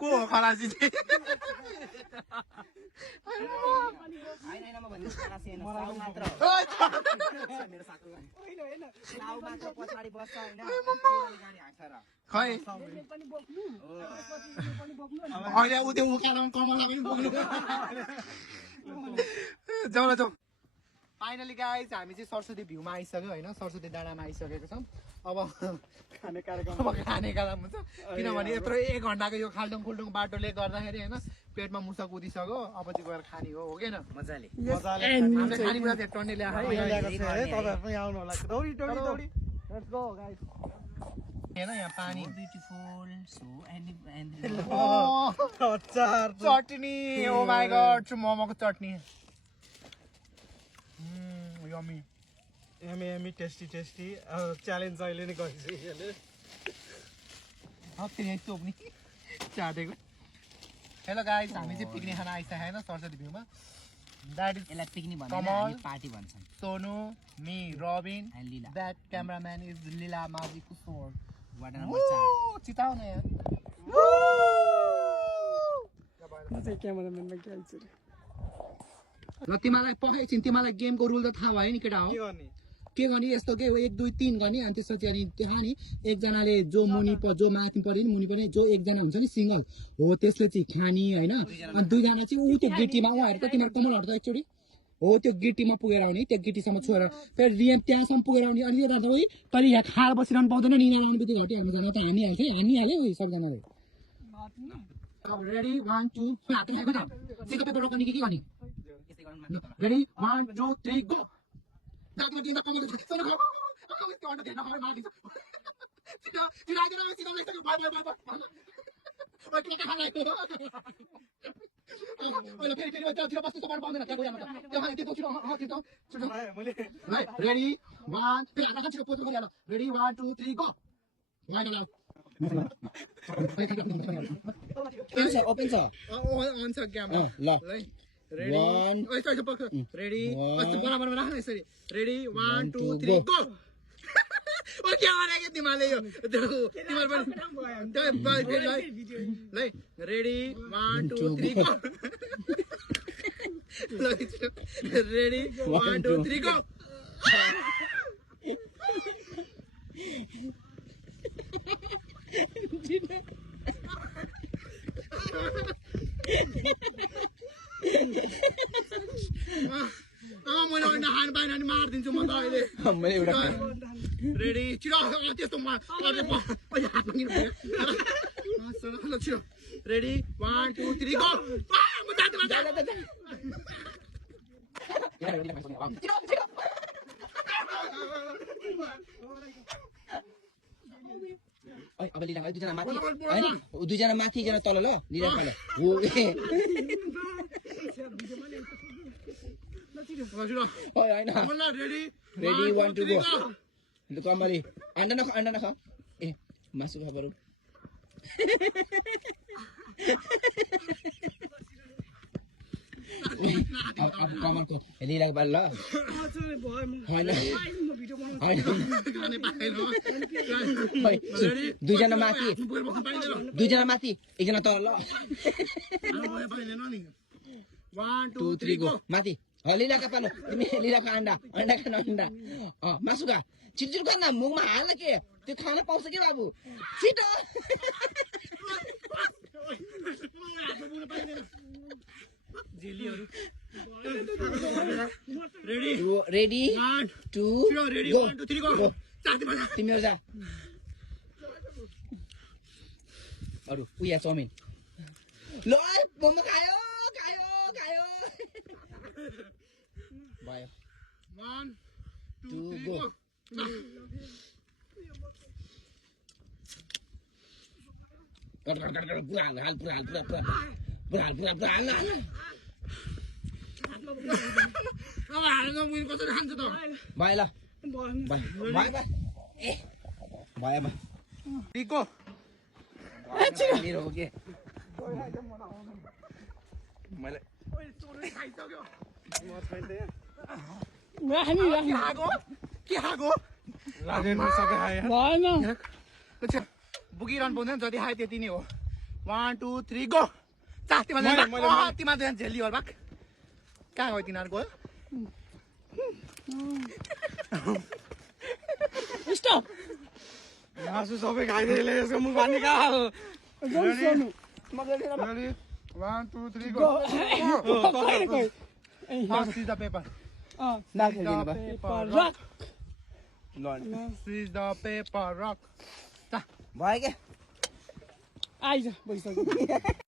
को हो खलासी चाहिँ हैन म भन्नु खलासी हैन साउ मात्र मेरो साथी हैन साउ मात्र पछाडी बस्छ हैन गाडी हाँक्छ र खै पनि बोक्नु पनि बोक्नु अहिले उ त्यो उकालोमा कमला पनि बोक्नु जाऊ ल जाऊ फाइनली गाइस हामी चाहिँ सरस्वती भ्यूमा आइसक्यो हैन सरस्वती डाँडामा आइसकेको छौं अब खाने कार्यक्रम हुन्छ किनभने यत्रो 1 घण्टाको यो खाल्डुङ खुल्डुङ बाटोले गर्दाखेरि हैन पेटमा मुसा कुदिसक्यो अब चाहिँ गएर खाने हो के न मजाले हामीले खानेकुरा चाहिँ टन्ने ल्याएको है तपाईहरु पनि आउनु होला दौडी लेट्स गो गाइस हैन यहाँ पानी beautiful so and chutney oh my god मोमोको चटनी यम्मी एमी टेस्टी च्यालेन्ज अहिले नै गरिसक्यो त्यही चोप्नी चाटेको हेलो गाइस हामी चाहिँ पिकनिक खान आइसकेको हैन सरस्वती भ्यूमा दैट इज यसलाई पिकनिक भन्दैन कमल हामी पार्टी भन्छन् Sonu me Rabin and Leela that cameraman is Leela Majhi कुशोर वार्ड नम्बर 4 चिताउ न यार म चाहिँ क्यामेराम्यानमा खेल्छु र तिमीलाई पकाइछिन् तिमीलाई गेमको रुल त थाहा भयो नि केटा हो के गर्ने यस्तो के 1 2 3 गर्ने अनि त्यसपछि अनि त्यहाँ नि एकजनाले जो मुनि जो माथि पर्यो नि मुनि पर्ने जो एकजना हुन्छ नि सिंगल हो त्यसले चाहिँ खानी हैन अनि दुईजना चाहिँ उ त्यो गिटीमा उहाँहरु त तिम्रो कमलहरु त एकचोटी हो त्यो गिटीमा पुगेर आउने त्यो गिटीसम्म छोएर फेरि रियम त्यहाँसम्म पुगेर आउने अनि यता त ओइ तैले यहाँ खाल बसिरहनु पाउँदैन नि नानी बित्ति घटी हाल्नु जान त हानिहाल्यो सबजनाले अब रेडी 1 2 हात खाएको त सिको पेपर रोक्ने के गर्ने रेडी 1 2 3 गो दाजु दिँदा कमल सुन खा त्यो अन्त ध्यान नगरे मार्दिन्छ सिधा सिधा सिधा सिधा बाइ ओइ के खाला ओइ फेरि त्यो बस्नु सबै पाउँदैन त्यहाँ गएर त्यहाँ त्यो छिटो छिटो छिटो मैले रेडी 1 फेरि आधा छिटो पोतो गरिहाल रेडी 1 2 3 गो लाइन लाउ ओपन छ अन छ क्यामेरा ल रेडी ओइ सबै पक्क रेडी बराबर राख्न यसरी रेडी 1 2 3 गो ओ के गरेको तिमीले यो तिमीले पनि त्यो फेरि ल रेडी 1 2 3 गो ल रेडी 1 2 3 गो मैले अन्डा खानु पाएन भने मारिदिन्छु म त अहिले मैले एउटा रेडी छिटो त्यस्तो छिटो रेडी 1 2 3 गो अब लीला दुईजना माथि हैन दुईजना माथि एकजना तल ल लीला तल हो हैन रेडी रेडी 1 2 गो कमली अन्डा नख ए मासु खबर अब कमलको लीलाको बाल ल हैन दुईजना माथि एकजना तल ल 1 2 3 गो माथि लीलाका पालो तिमी लीलाको अन्डा खान अन्डा मासु खा छिटो खान मुखमा हाल्न के त्यो खान पाउँछ के बाबु छिटो रेडी 1 2 गो तिमीहरु जा अरु उया चाउमिन ल मोमो खायो भयो 1 2 2 गो पुरा हाल अब हाल्न मुइन कसरी खान्छ त भयो ल भयो निको मेरो हो के मैले ओइ चोरै खाइसक्यो म छैन के खाको लागेन सबै खायो भएन बुकिरहनु पाउँदैन जति खायो त्यति नै हो 1 2 3 गो तिमीले झेली हो बाक कहाँ गयो तिनीहरूको स्टप मासु सबै खाइदिएले यसको मुख पानी कहाँ हो 1 2 3 go Seize the paper. rock Seize the paper rock. भयो क्या आइज भइसक्यो